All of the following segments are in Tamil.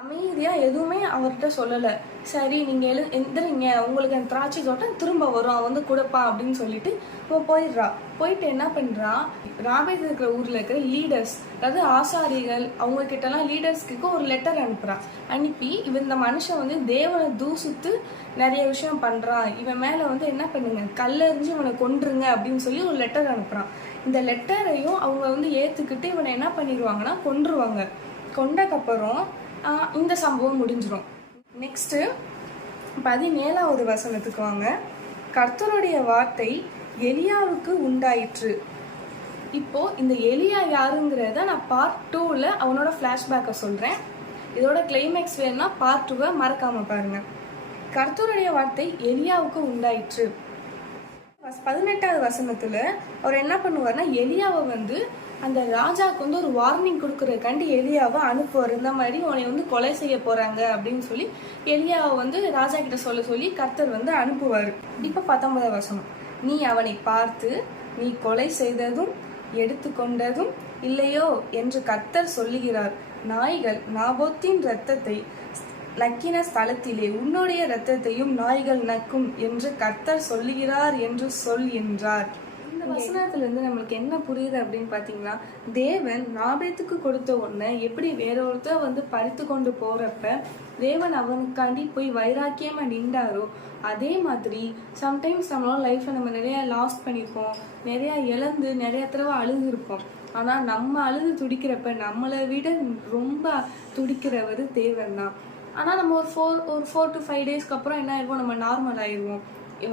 அமைதியாக எதுவுமே அவர்கிட்ட சொல்லலை. சரி நீங்கள் எந்திரிங்க, உங்களுக்கு அந்த திராட்சை தோட்டம் திரும்ப வரும், அவன் வந்து கொடுப்பா அப்படின்னு சொல்லிட்டு அவன் போயிடுறா. போயிட்டு என்ன பண்ணுறான், ராபேத் இருக்கிற ஊரில் இருக்கிற லீடர்ஸ், அதாவது ஆசாரிகள், அவங்க கிட்டலாம் லீடர்ஸ்க்கு ஒரு லெட்டர் அனுப்புகிறான். அனுப்பி இந்த மனுஷன் வந்து தேவனை தூசித்து நிறைய விஷயம் பண்ணுறான், இவன் மேலே வந்து என்ன பண்ணுங்க, கல்லெறிஞ்சு இவனை கொன்றுங்க அப்படின்னு சொல்லி ஒரு லெட்டர் அனுப்புகிறான். இந்த லெட்டரையும் அவங்க வந்து ஏற்றுக்கிட்டு இவனை என்ன பண்ணிடுவாங்கன்னா கொன்றுவாங்க. கொண்டக்கப்புறம் இந்த சம்பவம் முடிஞ்சிடும். நெக்ஸ்ட்டு 17வது வசனத்துக்கு வாங்க. கர்த்தருடைய வார்த்தை எலியாவுக்கு உண்டாயிற்று. இப்போ இந்த எலியா யாருங்கிறத நான் பார்ட் 2ல அவனோட ஃப்ளாஷ்பேக்கை சொல்கிறேன். இதோட கிளைமேக்ஸ் வேணும்னா பார்ட் 2வை மறக்காமல் பாருங்க. கர்த்தருடைய வார்த்தை எலியாவுக்கு உண்டாயிற்று. 18வது வசனத்தில் அவர் என்ன பண்ணுவார்னா, எலியாவை வந்து அந்த ராஜாவுக்கு வந்து ஒரு வார்னிங் கொடுக்குறதுக்காண்டி எலியாவை அனுப்புவார். இந்த மாதிரி உன்னை வந்து கொலை செய்ய போகிறாங்க அப்படின்னு சொல்லி எலியாவை வந்து ராஜா கிட்ட சொல்லி கர்த்தர் வந்து அனுப்புவார். இப்போ 19வது வசனம். நீ அவனை பார்த்து நீ கொலை செய்ததும் எடுத்துக்கொண்டதும் இல்லையோ என்று கர்த்தர் சொல்லுகிறார். நாய்கள் நாபோத்தின் இரத்தத்தை நக்கின ஸ்தலத்திலே உன்னுடைய இரத்தத்தையும் நாய்கள் நக்கும் என்று கர்த்தர் சொல்லுகிறார் என்று சொல் என்றார். இந்த வசனத்துல இருந்து நம்மளுக்கு என்ன புரியுது அப்படின்னு பாத்தீங்கன்னா, தேவன் நாபேத்துக்கு கொடுத்த ஒன்றை எப்படி வேற ஒருத்தர் வந்து பறித்து கொண்டு போறப்ப தேவன் அவனுக்காண்டி போய் வைராக்கியமா நின்றாரோ, அதே மாதிரி சம்டைம்ஸ் நம்மளோட லைஃப்ல நம்ம நிறைய லாஸ் பண்ணியிருப்போம், நிறைய இழந்து நிறைய தடவை அழுதுருப்போம். ஆனா நம்ம அழுது துடிக்கிறப்ப நம்மளை விட ரொம்ப துடிக்கிறவர் தேவன் தான். ஆனால் நம்ம ஒரு 4 to 5 டேஸ்க்கு அப்புறம் என்ன ஆயிடுவோம், நம்ம நார்மல் ஆயிடுவோம்.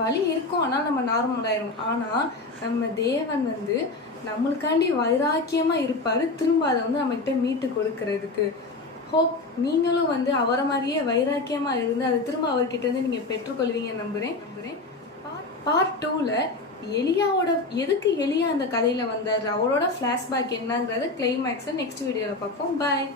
வலி இருக்கும், ஆனால் நம்ம நார்மல் ஆயிடுவோம். ஆனால் நம்ம தேவன் வந்து நம்மளுக்காண்டி வைராக்கியமாக இருப்பார், திரும்ப அதை வந்து நம்மகிட்ட மீட்டு கொடுக்கறதுக்கு. ஹோப் நீங்களும் வந்து அவரை மாதிரியே வைராக்கியமாக இருந்து அதை திரும்ப அவர்கிட்ட இருந்து நீங்கள் பெற்றுக்கொள்வீங்க நம்புகிறேன். பார்ட் 2ல எலியாவோட எதுக்கு எலியா அந்த கதையில் வந்தார், அவரோட ஃப்ளாஷ்பேக் என்னங்கிறது கிளைமேக்ஸை நெக்ஸ்ட் வீடியோவில் பார்ப்போம். பாய்.